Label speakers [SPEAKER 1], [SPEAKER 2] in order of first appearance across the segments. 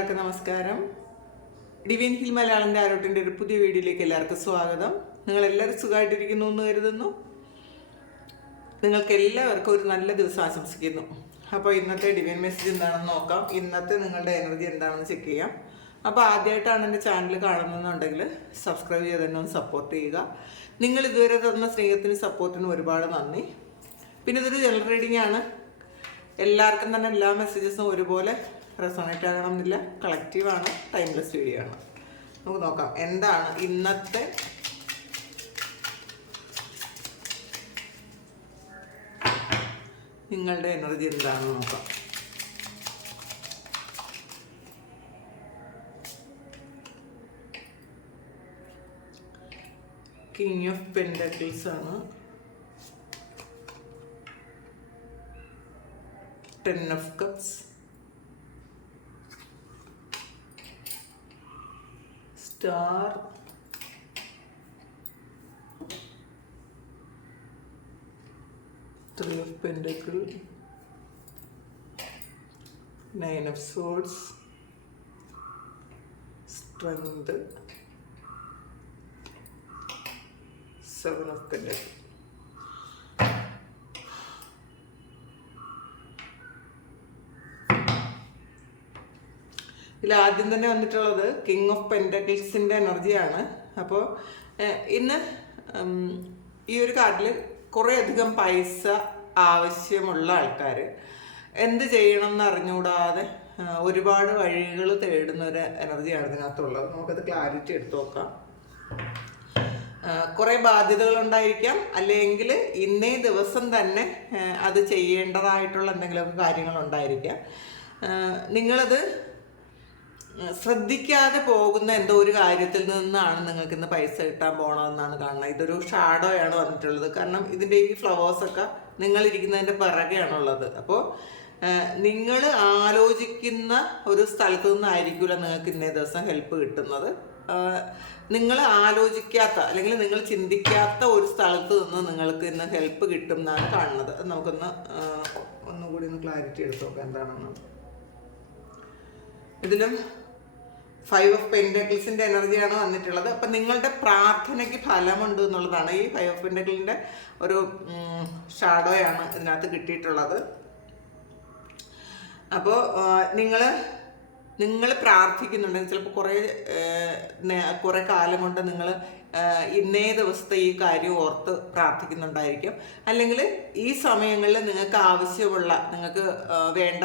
[SPEAKER 1] എല്ലാവർക്കും നമസ്കാരം ഡിവിൻ ഹിൽ മലയാളിൻ്റെ ആരോട്ടിൻ്റെ ഒരു പുതിയ വീഡിയോയിലേക്ക് എല്ലാവർക്കും സ്വാഗതം നിങ്ങൾ എല്ലാവരും സുഖമായിട്ടിരിക്കുന്നു എന്ന് കരുതുന്നു നിങ്ങൾക്ക് എല്ലാവർക്കും ഒരു നല്ല ദിവസം ആശംസിക്കുന്നു അപ്പോൾ ഇന്നത്തെ ഡിവിൻ മെസ്സേജ് എന്താണെന്ന് നോക്കാം ഇന്നത്തെ നിങ്ങളുടെ എനർജി എന്താണെന്ന് ചെക്ക് ചെയ്യാം അപ്പോൾ ആദ്യമായിട്ടാണ് എൻ്റെ ചാനൽ കാണുന്നതെന്നുണ്ടെങ്കിൽ സബ്സ്ക്രൈബ് ചെയ്ത് തന്നെ ഒന്ന് സപ്പോർട്ട് ചെയ്യുക നിങ്ങൾ ഇതുവരെ തന്ന സ്നേഹത്തിനും സപ്പോർട്ടിനും ഒരുപാട് നന്ദി പിന്നെ ഇതൊരു ജനറൽ റീഡിംഗ് ആണ് എല്ലാവർക്കും തന്നെ എല്ലാ മെസ്സേജസും ഒരുപോലെ റെസോണേറ്റ് ആകണമെന്നില്ല എന്നില്ല കളക്റ്റീവാണ് ടൈംലെസ് വീഡിയോ ആണ് നമുക്ക് നോക്കാം എന്താണ് ഇന്നത്തെ നിങ്ങളുടെ എനർജി എന്താണെന്ന് നോക്കാം കിങ് ഓഫ് പെൻഡക്കിൾസ് ആണ് ten of cups star three of pentacles, nine of swords, strength, seven of pentacles. ആദ്യം തന്നെ വന്നിട്ടുള്ളത് കിങ് ഓഫ് പെൻറ്റക്കിൾസിൻ്റെ എനർജിയാണ് അപ്പോൾ ഇന്ന് ഈ ഒരു കാർഡിൽ കുറേ അധികം പൈസ ആവശ്യമുള്ള ആൾക്കാർ എന്ത് ചെയ്യണം എന്ന് അറിഞ്ഞുകൂടാതെ ഒരുപാട് വഴികൾ തേടുന്ന ഒരു എനർജിയാണ് ഇതിനകത്തുള്ളത് നമുക്കത് ക്ലാരിറ്റി എടുത്തു നോക്കാം കുറേ ഉണ്ടായിരിക്കാം അല്ലെങ്കിൽ ഇന്നേ ദിവസം തന്നെ അത് ചെയ്യേണ്ടതായിട്ടുള്ള എന്തെങ്കിലുമൊക്കെ കാര്യങ്ങളുണ്ടായിരിക്കാം നിങ്ങളത് ശ്രദ്ധിക്കാതെ പോകുന്ന എന്തോ ഒരു കാര്യത്തിൽ നിന്നാണ് നിങ്ങൾക്ക് ഇന്ന് പൈസ കിട്ടാൻ പോണതെന്നാണ് കാണുന്നത് ഇതൊരു ഷാഡോ ആണ് വന്നിട്ടുള്ളത് കാരണം ഇതിൻ്റെ ഈ ഫ്ലവേഴ്സൊക്കെ നിങ്ങളിരിക്കുന്നതിൻ്റെ പിറകെയാണുള്ളത് അപ്പോൾ നിങ്ങൾ ആലോചിക്കുന്ന ഒരു സ്ഥലത്ത് നിന്നായിരിക്കില്ല നിങ്ങൾക്ക് ഇന്നേ ദിവസം ഹെൽപ്പ് കിട്ടുന്നത് നിങ്ങൾ ആലോചിക്കാത്ത അല്ലെങ്കിൽ നിങ്ങൾ ചിന്തിക്കാത്ത ഒരു സ്ഥലത്ത് നിന്ന് നിങ്ങൾക്ക് ഇന്ന് ഹെൽപ്പ് കിട്ടും എന്നാണ് കാണുന്നത് നമുക്കൊന്ന് ഒന്നുകൂടി ഒന്ന് ക്ലാരിറ്റി എടുത്തു നോക്കാം എന്താണെന്ന് ഇതിലും ഫൈവ് ഓഫ് പെൻഡക്കിൾസിൻ്റെ എനർജിയാണ് വന്നിട്ടുള്ളത് അപ്പം നിങ്ങളുടെ പ്രാർത്ഥനയ്ക്ക് ഫലമുണ്ട് എന്നുള്ളതാണ് ഈ ഫൈവ് ഓഫ് പെൻഡക്കിളിൻ്റെ ഒരു ഷാഡോയാണ് ഇതിനകത്ത് കിട്ടിയിട്ടുള്ളത് അപ്പോൾ നിങ്ങൾ നിങ്ങൾ പ്രാർത്ഥിക്കുന്നുണ്ടെങ്കിൽ ചിലപ്പോൾ കുറേ കുറേ കാലം കൊണ്ട് നിങ്ങൾ ഇന്നേ ദിവസത്തെ ഈ കാര്യം ഓർത്ത് പ്രാർത്ഥിക്കുന്നുണ്ടായിരിക്കും അല്ലെങ്കിൽ ഈ സമയങ്ങളിൽ നിങ്ങൾക്ക് ആവശ്യമുള്ള നിങ്ങൾക്ക് വേണ്ട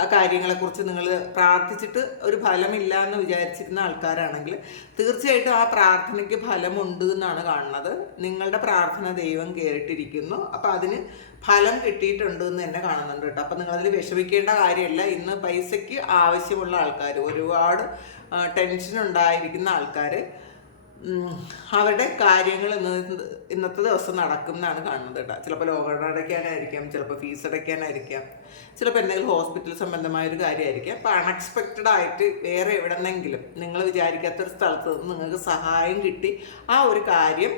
[SPEAKER 1] ആ കാര്യങ്ങളെക്കുറിച്ച് നിങ്ങൾ പ്രാർത്ഥിച്ചിട്ട് ഒരു ഫലമില്ല എന്ന് വിചാരിച്ചിരുന്ന ആൾക്കാരാണെങ്കിൽ തീർച്ചയായിട്ടും ആ പ്രാർത്ഥനയ്ക്ക് ഫലമുണ്ട് എന്നാണ് കാണുന്നത് നിങ്ങളുടെ പ്രാർത്ഥന ദൈവം കേട്ടിരിക്കുന്നു അപ്പോൾ അതിന് ഫലം കിട്ടിയിട്ടുണ്ട് എന്ന് തന്നെ കാണുന്നുണ്ട് കേട്ടോ അപ്പം നിങ്ങളതിൽ വിഷമിക്കേണ്ട കാര്യമല്ല ഇന്ന് പൈസയ്ക്ക് ആവശ്യമുള്ള ആൾക്കാർ ഒരുപാട് ടെൻഷൻ ഉണ്ടായിരിക്കുന്ന ആൾക്കാർ അവരുടെ കാര്യങ്ങൾ ഇന്ന് ഇന്നത്തെ ദിവസം നടക്കും എന്നാണ് കാണുന്നത് കേട്ടോ ചിലപ്പോൾ ലോകഡൗൺ അടയ്ക്കാനായിരിക്കാം ചിലപ്പോൾ ഫീസ് അടയ്ക്കാനായിരിക്കാം ചിലപ്പോൾ എന്തെങ്കിലും ഹോസ്പിറ്റൽ സംബന്ധമായ ഒരു കാര്യമായിരിക്കാം അപ്പോൾ അൺഎക്സ്പെക്റ്റഡ് ആയിട്ട് വേറെ എവിടെന്നെങ്കിലും നിങ്ങൾ വിചാരിക്കാത്തൊരു സ്ഥലത്ത് നിന്ന് നിങ്ങൾക്ക് സഹായം കിട്ടി ആ ഒരു കാര്യം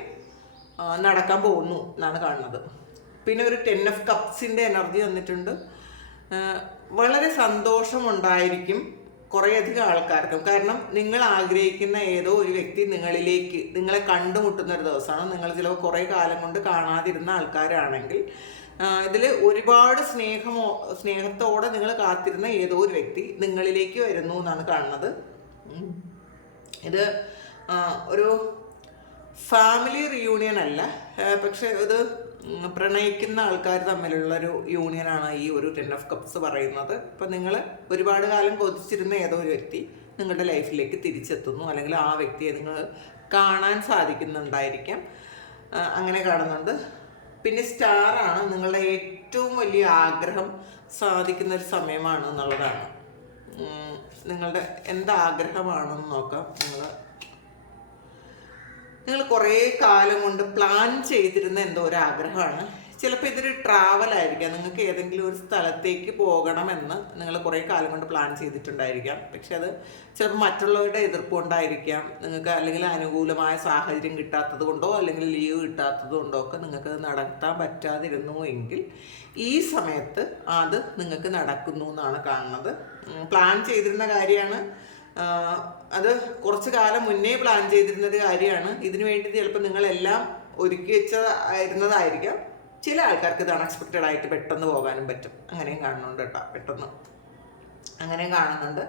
[SPEAKER 1] നടക്കാൻ പോകുന്നു എന്നാണ് കാണുന്നത് പിന്നെ ഒരു ടെൻ ഓഫ് കപ്സിൻ്റെ എനർജി വന്നിട്ടുണ്ട് വളരെ സന്തോഷമുണ്ടായിരിക്കും കുറേയധികം ആൾക്കാർക്കും കാരണം നിങ്ങൾ ആഗ്രഹിക്കുന്ന ഏതോ ഒരു വ്യക്തി നിങ്ങളിലേക്ക് നിങ്ങളെ കണ്ടുമുട്ടുന്ന ഒരു ദിവസമാണ് നിങ്ങൾ ചിലപ്പോൾ കുറേ കാലം കൊണ്ട് കാണാതിരുന്ന ആൾക്കാരാണെങ്കിൽ ഇതിൽ ഒരുപാട് സ്നേഹമോ സ്നേഹത്തോടെ നിങ്ങൾ കാത്തിരുന്ന ഏതോ ഒരു വ്യക്തി നിങ്ങളിലേക്ക് വരുന്നു എന്നാണ് കാണുന്നത് ഇത് ഒരു ഫാമിലി റിയൂണിയൻ അല്ല പക്ഷെ ഇത് പ്രണയിക്കുന്ന ആൾക്കാർ തമ്മിലുള്ള ഒരു യൂണിയനാണ് ഈ ഒരു ടെൻ ഓഫ് കപ്സ് പറയുന്നത് ഇപ്പം നിങ്ങൾ ഒരുപാട് കാലം കൊതിച്ചിരുന്ന ഏതോ ഒരു വ്യക്തി നിങ്ങളുടെ ലൈഫിലേക്ക് തിരിച്ചെത്തുന്നു അല്ലെങ്കിൽ ആ വ്യക്തിയെ നിങ്ങൾ കാണാൻ സാധിക്കുന്നുണ്ടായിരിക്കാം അങ്ങനെ കാണുന്നുണ്ട് പിന്നെ സ്റ്റാറാണ് നിങ്ങളുടെ ഏറ്റവും വലിയ ആഗ്രഹം സാധിക്കുന്ന ഒരു സമയമാണ് എന്നുള്ളതാണ് നിങ്ങളുടെ എന്താഗ്രഹമാണെന്ന് നോക്കാം നിങ്ങൾ നിങ്ങൾ കുറേ കാലം കൊണ്ട് പ്ലാൻ ചെയ്തിരുന്ന എന്തോ ഒരു ആഗ്രഹമാണ് ചിലപ്പോൾ ഇതൊരു ട്രാവൽ ആയിരിക്കാം നിങ്ങൾക്ക് ഏതെങ്കിലും ഒരു സ്ഥലത്തേക്ക് പോകണമെന്ന് നിങ്ങൾ കുറേ കാലം കൊണ്ട് പ്ലാൻ ചെയ്തിട്ടുണ്ടായിരിക്കാം പക്ഷെ അത് ചിലപ്പോൾ മറ്റുള്ളവരുടെ എതിർപ്പ് കൊണ്ടായിരിക്കാം നിങ്ങൾക്ക് അല്ലെങ്കിൽ അനുകൂലമായ സാഹചര്യം കിട്ടാത്തത് കൊണ്ടോ അല്ലെങ്കിൽ ലീവ് കിട്ടാത്തത് കൊണ്ടോ ഒക്കെ നിങ്ങൾക്ക് അത് നടത്താൻ പറ്റാതിരുന്നു എങ്കിൽ ഈ സമയത്ത് അത് നിങ്ങൾക്ക് നടക്കുന്നു എന്നാണ് കാണുന്നത് പ്ലാൻ ചെയ്തിരുന്ന കാര്യമാണ് അത് കുറച്ച് കാലം മുന്നേ പ്ലാൻ ഒരു കാര്യമാണ് ഇതിനു വേണ്ടി ചിലപ്പോൾ നിങ്ങളെല്ലാം ഒരുക്കി വെച്ച ആയിരുന്നതായിരിക്കാം ചില ആൾക്കാർക്ക് ഇത് അൺഎക്സ്പെക്റ്റഡ് ആയിട്ട് പെട്ടെന്ന് പോകാനും പറ്റും അങ്ങനെയും കാണുന്നുണ്ട് കേട്ടോ പെട്ടെന്ന് അങ്ങനെയും കാണുന്നുണ്ട്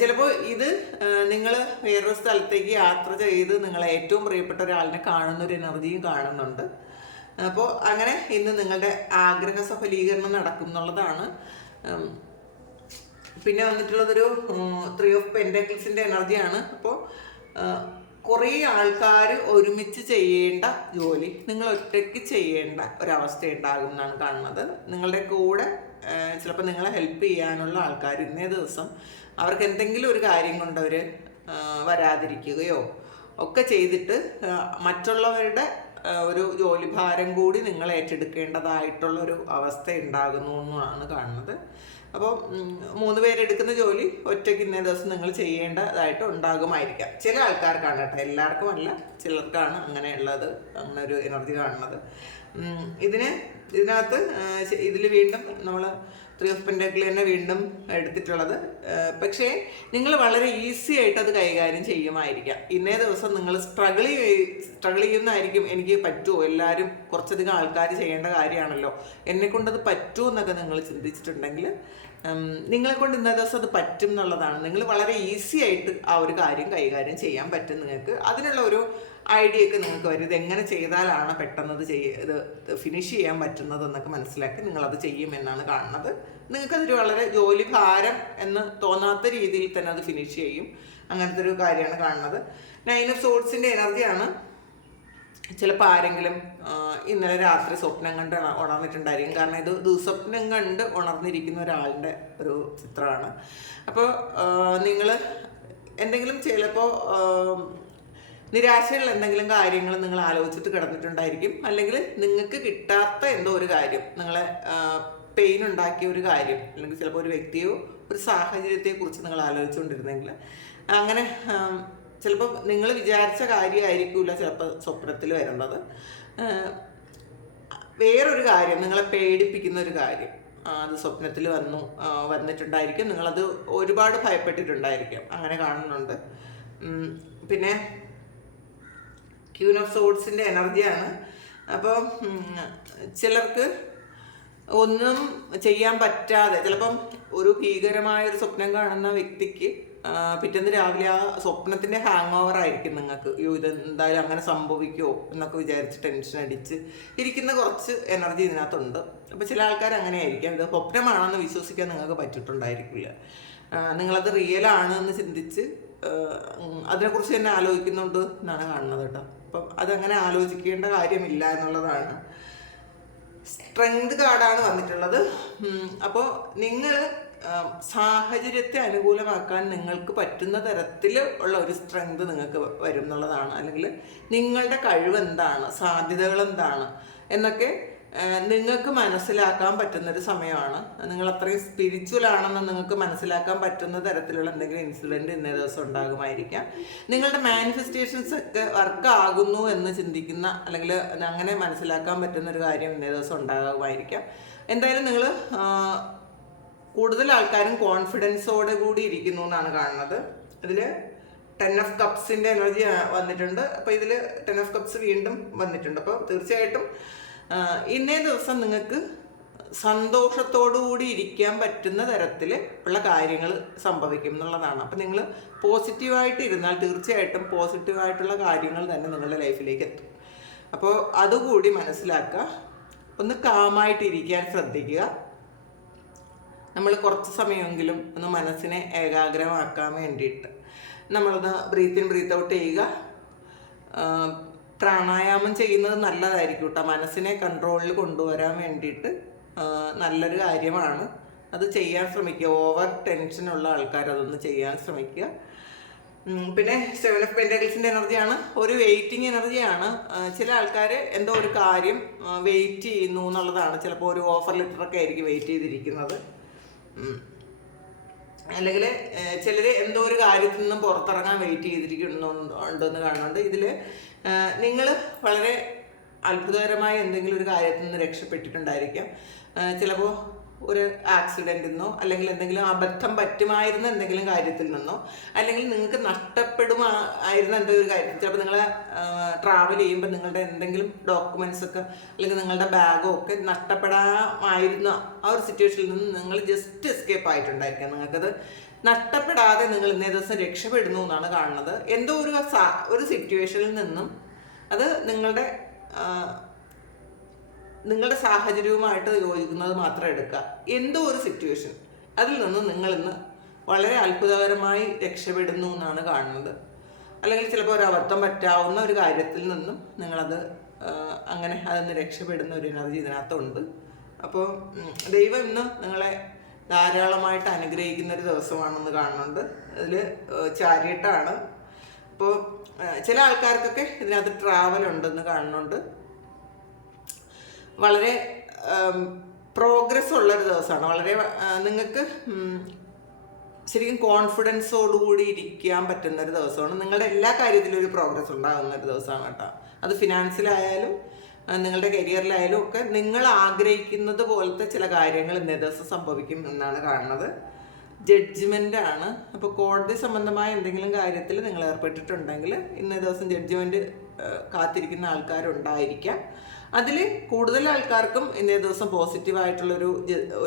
[SPEAKER 1] ചിലപ്പോൾ ഇത് നിങ്ങൾ വേറൊരു സ്ഥലത്തേക്ക് യാത്ര ചെയ്ത് നിങ്ങളെ ഏറ്റവും പ്രിയപ്പെട്ട ഒരാളിനെ ഒരു എനർജിയും കാണുന്നുണ്ട് അപ്പോൾ അങ്ങനെ ഇന്ന് നിങ്ങളുടെ ആഗ്രഹ സഫലീകരണം നടക്കും എന്നുള്ളതാണ് പിന്നെ വന്നിട്ടുള്ളതൊരു ത്രീ ഓഫ് പെൻഡക്കിൾസിൻ്റെ എനർജിയാണ് അപ്പോൾ കുറേ ആൾക്കാർ ഒരുമിച്ച് ചെയ്യേണ്ട ജോലി നിങ്ങൾ ഒറ്റയ്ക്ക് ചെയ്യേണ്ട ഒരവസ്ഥ ഉണ്ടാകും എന്നാണ് കാണുന്നത് നിങ്ങളുടെ കൂടെ ചിലപ്പോൾ നിങ്ങളെ ഹെൽപ്പ് ചെയ്യാനുള്ള ആൾക്കാർ ഇന്നേ ദിവസം അവർക്ക് എന്തെങ്കിലും ഒരു കാര്യം കൊണ്ട് അവർ വരാതിരിക്കുകയോ ഒക്കെ ചെയ്തിട്ട് മറ്റുള്ളവരുടെ ഒരു ജോലിഭാരം കൂടി നിങ്ങൾ ഏറ്റെടുക്കേണ്ടതായിട്ടുള്ളൊരു അവസ്ഥ ഉണ്ടാകുന്നു എന്നാണ് കാണുന്നത് അപ്പോൾ മൂന്ന് പേരെടുക്കുന്ന ജോലി ഒറ്റയ്ക്ക് ഇന്നേ ദിവസം നിങ്ങൾ ചെയ്യേണ്ടതായിട്ട് ഉണ്ടാകുമായിരിക്കാം ചില ആൾക്കാർക്കാണ് കേട്ടോ എല്ലാവർക്കും അല്ല ചിലർക്കാണ് അങ്ങനെയുള്ളത് അങ്ങനെ ഒരു എനർജി കാണുന്നത് ഇതിന് ഇതിനകത്ത് ഇതിൽ വീണ്ടും നമ്മൾ ത്രീ ഓഫ് പെൻഡക്കിൾ തന്നെ വീണ്ടും എടുത്തിട്ടുള്ളത് പക്ഷേ നിങ്ങൾ വളരെ ഈസി ആയിട്ട് അത് കൈകാര്യം ചെയ്യുമായിരിക്കാം ഇന്നേ ദിവസം നിങ്ങൾ സ്ട്രഗിൾ സ്ട്രഗിൾ ചെയ്യുന്നതായിരിക്കും എനിക്ക് പറ്റുമോ എല്ലാവരും കുറച്ചധികം ആൾക്കാർ ചെയ്യേണ്ട കാര്യമാണല്ലോ കൊണ്ടത് പറ്റുമോ എന്നൊക്കെ നിങ്ങൾ ചിന്തിച്ചിട്ടുണ്ടെങ്കിൽ നിങ്ങളെ കൊണ്ട് ഇന്നേ ദിവസം അത് പറ്റും എന്നുള്ളതാണ് നിങ്ങൾ വളരെ ഈസി ആയിട്ട് ആ ഒരു കാര്യം കൈകാര്യം ചെയ്യാൻ പറ്റും നിങ്ങൾക്ക് അതിനുള്ള ഒരു ഐഡിയൊക്കെ നിങ്ങൾക്ക് വരും ഇതെങ്ങനെ ചെയ്താലാണ് പെട്ടെന്ന് ഇത് ചെയ്യ ഇത് ഫിനിഷ് ചെയ്യാൻ പറ്റുന്നത് എന്നൊക്കെ മനസ്സിലാക്കി നിങ്ങളത് ചെയ്യുമെന്നാണ് കാണുന്നത് നിങ്ങൾക്കതൊരു വളരെ ജോലി ഭാരം എന്ന് തോന്നാത്ത രീതിയിൽ തന്നെ അത് ഫിനിഷ് ചെയ്യും അങ്ങനത്തെ ഒരു കാര്യമാണ് കാണുന്നത് നൈൻ ഓഫ് സോഡ്സിൻ്റെ എനർജിയാണ് ചിലപ്പോൾ ആരെങ്കിലും ഇന്നലെ രാത്രി സ്വപ്നം കണ്ട് ഉണർന്നിട്ടുണ്ടായിരിക്കും കാരണം ഇത് ദുസ്വപ്നം കണ്ട് ഉണർന്നിരിക്കുന്ന ഒരാളുടെ ഒരു ചിത്രമാണ് അപ്പോൾ നിങ്ങൾ എന്തെങ്കിലും ചിലപ്പോൾ നിരാശയുള്ള എന്തെങ്കിലും കാര്യങ്ങൾ നിങ്ങൾ ആലോചിച്ചിട്ട് കിടന്നിട്ടുണ്ടായിരിക്കും അല്ലെങ്കിൽ നിങ്ങൾക്ക് കിട്ടാത്ത എന്തോ ഒരു കാര്യം നിങ്ങളെ പെയിൻ ഉണ്ടാക്കിയ ഒരു കാര്യം അല്ലെങ്കിൽ ചിലപ്പോൾ ഒരു വ്യക്തിയോ ഒരു സാഹചര്യത്തെക്കുറിച്ച് നിങ്ങൾ ആലോചിച്ചുകൊണ്ടിരുന്നെങ്കിൽ അങ്ങനെ ചിലപ്പോൾ നിങ്ങൾ വിചാരിച്ച കാര്യമായിരിക്കില്ല ചിലപ്പോൾ സ്വപ്നത്തിൽ വരേണ്ടത് വേറൊരു കാര്യം നിങ്ങളെ പേടിപ്പിക്കുന്ന ഒരു കാര്യം അത് സ്വപ്നത്തിൽ വന്നു വന്നിട്ടുണ്ടായിരിക്കും നിങ്ങളത് ഒരുപാട് ഭയപ്പെട്ടിട്ടുണ്ടായിരിക്കും അങ്ങനെ കാണുന്നുണ്ട് പിന്നെ ക്യൂൻ ഓഫ് സോഡ്സിൻ്റെ എനർജിയാണ് അപ്പോൾ ചിലർക്ക് ഒന്നും ചെയ്യാൻ പറ്റാതെ ചിലപ്പം ഒരു ഭീകരമായ ഒരു സ്വപ്നം കാണുന്ന വ്യക്തിക്ക് പിറ്റേന്ന് രാവിലെ ആ സ്വപ്നത്തിൻ്റെ ഹാങ് ഓവർ ആയിരിക്കും നിങ്ങൾക്ക് അയ്യോ ഇതെന്തായാലും അങ്ങനെ സംഭവിക്കുമോ എന്നൊക്കെ വിചാരിച്ച് ടെൻഷൻ അടിച്ച് ഇരിക്കുന്ന കുറച്ച് എനർജി ഇതിനകത്തുണ്ട് അപ്പോൾ ചില ആൾക്കാർ അങ്ങനെ ആയിരിക്കും ഇത് സ്വപ്നമാണെന്ന് വിശ്വസിക്കാൻ നിങ്ങൾക്ക് പറ്റിയിട്ടുണ്ടായിരിക്കില്ല നിങ്ങളത് റിയൽ ആണ് എന്ന് ചിന്തിച്ച് അതിനെക്കുറിച്ച് തന്നെ ആലോചിക്കുന്നുണ്ട് എന്നാണ് കാണുന്നത് കേട്ടോ അപ്പം അതങ്ങനെ ആലോചിക്കേണ്ട കാര്യമില്ല എന്നുള്ളതാണ് സ്ട്രെങ്ത് കാർഡാണ് വന്നിട്ടുള്ളത് അപ്പോൾ നിങ്ങൾ സാഹചര്യത്തെ അനുകൂലമാക്കാൻ നിങ്ങൾക്ക് പറ്റുന്ന തരത്തിൽ ഉള്ള ഒരു സ്ട്രെങ്ത് നിങ്ങൾക്ക് വരും എന്നുള്ളതാണ് അല്ലെങ്കിൽ നിങ്ങളുടെ കഴിവ് എന്താണ് സാധ്യതകൾ എന്താണ് എന്നൊക്കെ നിങ്ങൾക്ക് മനസ്സിലാക്കാൻ പറ്റുന്നൊരു സമയമാണ് നിങ്ങൾ അത്രയും സ്പിരിച്വൽ ആണെന്ന് നിങ്ങൾക്ക് മനസ്സിലാക്കാൻ പറ്റുന്ന തരത്തിലുള്ള എന്തെങ്കിലും ഇൻസിഡൻറ്റ് ഇന്നേ ദിവസം ഉണ്ടാകുമായിരിക്കാം നിങ്ങളുടെ മാനിഫെസ്റ്റേഷൻസ് ഒക്കെ വർക്ക് എന്ന് ചിന്തിക്കുന്ന അല്ലെങ്കിൽ അങ്ങനെ മനസ്സിലാക്കാൻ പറ്റുന്ന ഒരു കാര്യം ഇന്നേ ദിവസം ഉണ്ടാകുമായിരിക്കാം എന്തായാലും നിങ്ങൾ കൂടുതൽ ആൾക്കാരും കോൺഫിഡൻസോടെ കൂടി ഇരിക്കുന്നു എന്നാണ് കാണുന്നത് അതിൽ ടെൻ ഓഫ് കപ്സിൻ്റെ എനർജി വന്നിട്ടുണ്ട് അപ്പോൾ ഇതിൽ ടെൻ ഓഫ് കപ്സ് വീണ്ടും വന്നിട്ടുണ്ട് അപ്പോൾ തീർച്ചയായിട്ടും ഇന്നേ ദിവസം നിങ്ങൾക്ക് സന്തോഷത്തോടുകൂടി ഇരിക്കാൻ പറ്റുന്ന തരത്തിൽ ഉള്ള കാര്യങ്ങൾ സംഭവിക്കും എന്നുള്ളതാണ് അപ്പം നിങ്ങൾ പോസിറ്റീവായിട്ട് ഇരുന്നാൽ തീർച്ചയായിട്ടും പോസിറ്റീവായിട്ടുള്ള കാര്യങ്ങൾ തന്നെ നിങ്ങളുടെ ലൈഫിലേക്ക് എത്തും അപ്പോൾ അതുകൂടി മനസ്സിലാക്കുക ഒന്ന് കാമായിട്ട് ശ്രദ്ധിക്കുക നമ്മൾ കുറച്ച് സമയമെങ്കിലും ഒന്ന് മനസ്സിനെ ഏകാഗ്രമാക്കാൻ വേണ്ടിയിട്ട് നമ്മളൊന്ന് ബ്രീത്തിൻ ബ്രീത്ത് ഔട്ട് ചെയ്യുക പ്രാണായാമം ചെയ്യുന്നത് നല്ലതായിരിക്കും കേട്ടോ മനസ്സിനെ കൺട്രോളിൽ കൊണ്ടുവരാൻ വേണ്ടിയിട്ട് നല്ലൊരു കാര്യമാണ് അത് ചെയ്യാൻ ശ്രമിക്കുക ഓവർ ടെൻഷനുള്ള ആൾക്കാർ അതൊന്ന് ചെയ്യാൻ ശ്രമിക്കുക പിന്നെ സെവൻ ഓഫ് പെൻറ്റകിൾസിൻ്റെ എനർജിയാണ് ഒരു വെയിറ്റിംഗ് എനർജിയാണ് ചില ആൾക്കാർ എന്തോ ഒരു കാര്യം വെയിറ്റ് ചെയ്യുന്നു എന്നുള്ളതാണ് ചിലപ്പോൾ ഒരു ഓഫർ ലെറ്ററൊക്കെ ആയിരിക്കും വെയിറ്റ് ചെയ്തിരിക്കുന്നത് അല്ലെങ്കിൽ ചിലർ എന്തോ ഒരു കാര്യത്തിൽ നിന്നും പുറത്തിറങ്ങാൻ വെയിറ്റ് ചെയ്തിരിക്കുന്നുണ്ടോ എന്ന് കാണുന്നുണ്ട് ഇതിൽ നിങ്ങൾ വളരെ അത്ഭുതകരമായ എന്തെങ്കിലും ഒരു കാര്യത്തിൽ നിന്ന് രക്ഷപ്പെട്ടിട്ടുണ്ടായിരിക്കാം ചിലപ്പോൾ ഒരു ആക്സിഡൻറ്റിൽ നിന്നോ അല്ലെങ്കിൽ എന്തെങ്കിലും അബദ്ധം പറ്റുമായിരുന്ന എന്തെങ്കിലും കാര്യത്തിൽ നിന്നോ അല്ലെങ്കിൽ നിങ്ങൾക്ക് ആയിരുന്ന എന്തെങ്കിലും ഒരു കാര്യം ചിലപ്പോൾ നിങ്ങൾ ട്രാവൽ ചെയ്യുമ്പോൾ നിങ്ങളുടെ എന്തെങ്കിലും ഡോക്യുമെൻസ് ഒക്കെ അല്ലെങ്കിൽ നിങ്ങളുടെ ബാഗോ ഒക്കെ നഷ്ടപ്പെടാമായിരുന്ന ആ ഒരു സിറ്റുവേഷനിൽ നിന്ന് നിങ്ങൾ ജസ്റ്റ് എസ്കേപ്പ് ആയിട്ടുണ്ടായിരിക്കാം നിങ്ങൾക്കത് നഷ്ടപ്പെടാതെ നിങ്ങൾ ഇന്നേ ദിവസം രക്ഷപ്പെടുന്നു എന്നാണ് കാണുന്നത് എന്തോ ഒരു ഒരു സിറ്റുവേഷനിൽ നിന്നും അത് നിങ്ങളുടെ നിങ്ങളുടെ സാഹചര്യവുമായിട്ട് യോജിക്കുന്നത് മാത്രം എടുക്കുക എന്തോ ഒരു സിറ്റുവേഷൻ അതിൽ നിന്ന് നിങ്ങളിന്ന് വളരെ അത്ഭുതകരമായി രക്ഷപ്പെടുന്നു എന്നാണ് കാണുന്നത് അല്ലെങ്കിൽ ചിലപ്പോൾ ഒരു അബദ്ധം പറ്റാവുന്ന ഒരു കാര്യത്തിൽ നിന്നും നിങ്ങളത് അങ്ങനെ അതിന് രക്ഷപ്പെടുന്ന ഒരു എനർജി ഇതിനകത്തുണ്ട് അപ്പോൾ ദൈവം ഇന്ന് നിങ്ങളെ ധാരാളമായിട്ട് അനുഗ്രഹിക്കുന്ന ഒരു ദിവസമാണെന്ന് കാണുന്നുണ്ട് അതിൽ ചാരിയിട്ടാണ് അപ്പോൾ ചില ആൾക്കാർക്കൊക്കെ ഇതിനകത്ത് ട്രാവൽ ഉണ്ടെന്ന് കാണുന്നുണ്ട് വളരെ പ്രോഗ്രസ് ഉള്ളൊരു ദിവസമാണ് വളരെ നിങ്ങൾക്ക് ശരിക്കും കോൺഫിഡൻസോടുകൂടി ഇരിക്കാൻ പറ്റുന്ന ഒരു ദിവസമാണ് നിങ്ങളുടെ എല്ലാ കാര്യത്തിലും ഒരു പ്രോഗ്രസ് ഉണ്ടാകുന്ന ഒരു ദിവസമാണ് കേട്ടോ അത് ഫിനാൻസിലായാലും നിങ്ങളുടെ കരിയറിലായാലും ഒക്കെ നിങ്ങൾ ആഗ്രഹിക്കുന്നത് പോലത്തെ ചില കാര്യങ്ങൾ ഇന്നേ ദിവസം സംഭവിക്കും എന്നാണ് കാണുന്നത് ജഡ്ജ്മെൻ്റ് ആണ് അപ്പോൾ കോടതി സംബന്ധമായ എന്തെങ്കിലും കാര്യത്തിൽ നിങ്ങൾ ഏർപ്പെട്ടിട്ടുണ്ടെങ്കിൽ ഇന്നേ ദിവസം ജഡ്ജ്മെൻറ്റ് കാത്തിരിക്കുന്ന ആൾക്കാരുണ്ടായിരിക്കാം അതിൽ കൂടുതൽ ആൾക്കാർക്കും ഇന്നേ ദിവസം പോസിറ്റീവായിട്ടുള്ളൊരു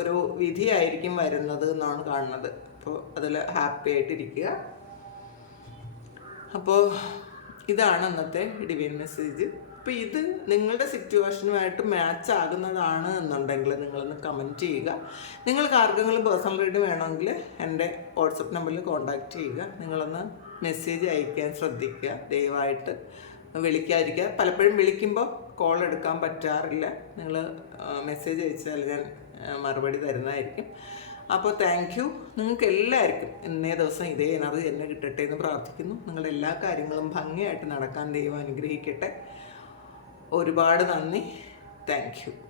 [SPEAKER 1] ഒരു വിധിയായിരിക്കും വരുന്നത് എന്നാണ് കാണുന്നത് അപ്പോൾ അതിൽ ഹാപ്പി ആയിട്ടിരിക്കുക അപ്പോൾ ഇതാണ് അന്നത്തെ ഡിവൈൻ മെസ്സേജ് അപ്പൊ ഇത് നിങ്ങളുടെ സിറ്റുവേഷനുമായിട്ട് മാച്ച് ആകുന്നതാണ് എന്നുണ്ടെങ്കിൽ നിങ്ങളൊന്ന് കമൻറ്റ് ചെയ്യുക നിങ്ങൾക്ക് ആർക്കെങ്കിലും പേഴ്സണൽ റീഡ് വേണമെങ്കിൽ എൻ്റെ വാട്സപ്പ് നമ്പറിൽ കോൺടാക്റ്റ് ചെയ്യുക നിങ്ങളൊന്ന് മെസ്സേജ് അയക്കാൻ ശ്രദ്ധിക്കുക ദയവായിട്ട് വിളിക്കാതിരിക്കുക പലപ്പോഴും വിളിക്കുമ്പോൾ കോൾ എടുക്കാൻ പറ്റാറില്ല നിങ്ങൾ മെസ്സേജ് അയച്ചാൽ ഞാൻ മറുപടി തരുന്നതായിരിക്കും അപ്പോൾ താങ്ക് യു നിങ്ങൾക്ക് എല്ലാവർക്കും ഇന്നേ ദിവസം ഇതേ എനർജി എന്നെ കിട്ടട്ടെ എന്ന് പ്രാർത്ഥിക്കുന്നു നിങ്ങളുടെ എല്ലാ കാര്യങ്ങളും ഭംഗിയായിട്ട് നടക്കാൻ ദൈവം അനുഗ്രഹിക്കട്ടെ ഒരുപാട് നന്ദി താങ്ക് യു